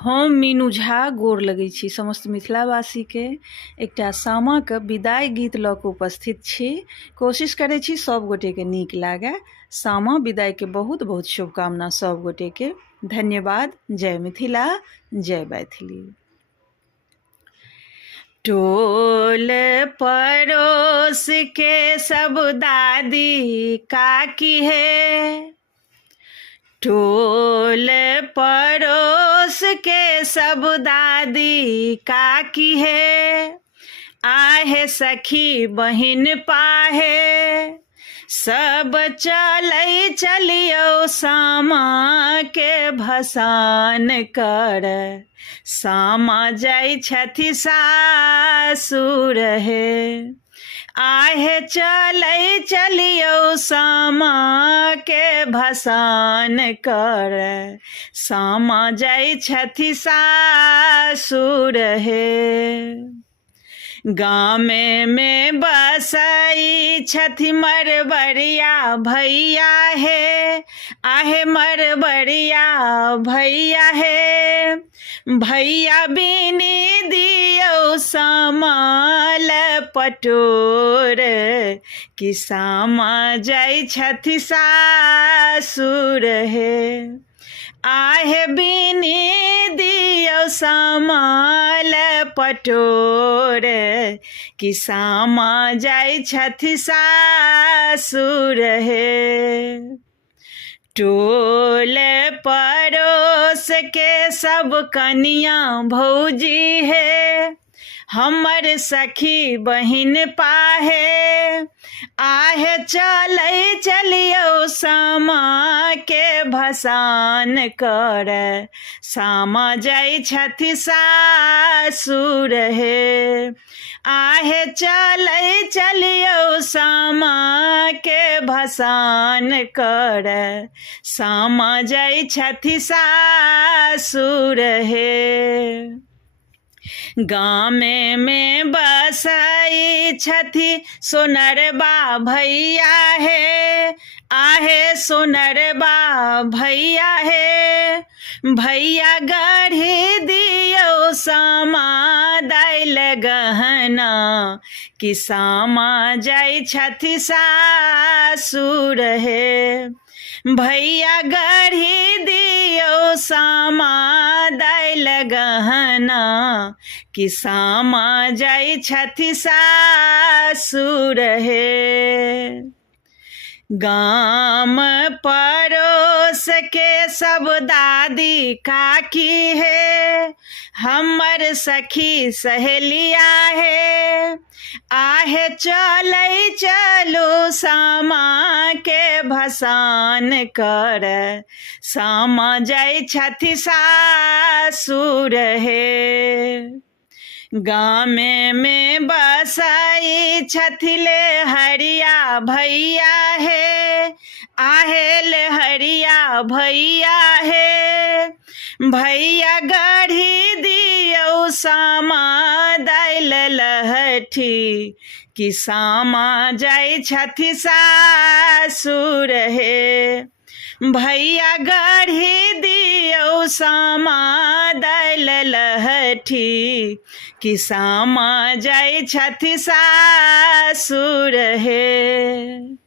हम मीनू झा गोर लगै छी समस्त मिथिलावासीके। एकटा सामाके विदाई गीत लऽ कऽ उपस्थित छी। कोशिश करै छी सब गोटेके नीक लागै। सामा विदाईके बहुत बहुत शुभकामना सब गोटेके। धन्यवाद। जय मिथिला, जय मैथिली। टोल पड़ोस के सब दादी काकी है, टोल पड़ोस के सब दादी काकी है, आहे सखी बहिन पाहे, सब चलै चलियो सामा के भसान कर, सामा जाइ छथि सासुर हे, आहे चलै चलियो सामा के भसान कर, सामा जाइ छथि सासुर हे। गामे में बसई छथि मरबरिया भैया हे, आहे मरबरिया भैया हे, भैया बिनी दियो समाल पटोर, कि सामा जाइ छथि सासुर हे, आहे बिनी दियो समाल पटोर, कि सामा जाइ छथि सासुर हे। टोल पड़ोस के सब कनिया भौजी है, हमर सखी बहिन पाहे, आहे चलै चलियो सामा के भसान कर, सामा जाइ छथि सासुर हे, आहे चलै चलियो सामा के भसान कर, सामा जाइ छथि सासुर हे। गामे में बसई छथि सोनरबा भैया हे, आहे सोनरबा भैया हे, भैया गढ़ी दियो सामा दाइल गहना, कि सामा जाइ छथि सासुर हे, भैया गढ़ी दियो सामा दाइल गहना, कि सामा जाइ छथि सासुर हे। गाम पड़ोस के सब दादी काकी है, हमर सखी सहेलिया है, आहे चलै चलू सामा के भसान कर, सामा जाइ छथि सासुर हे। गामे में बसई छथि लेहरिया भैया है, आहे लेहरिया भैया है, भैया गढ़ी दियो सामा दाइल लहठी, कि सामा जाइ छथि सासुर हे, भैया गढ़ी दियो सामा दाइल लहठी, कि सामा जाइ छथि सासुर हे।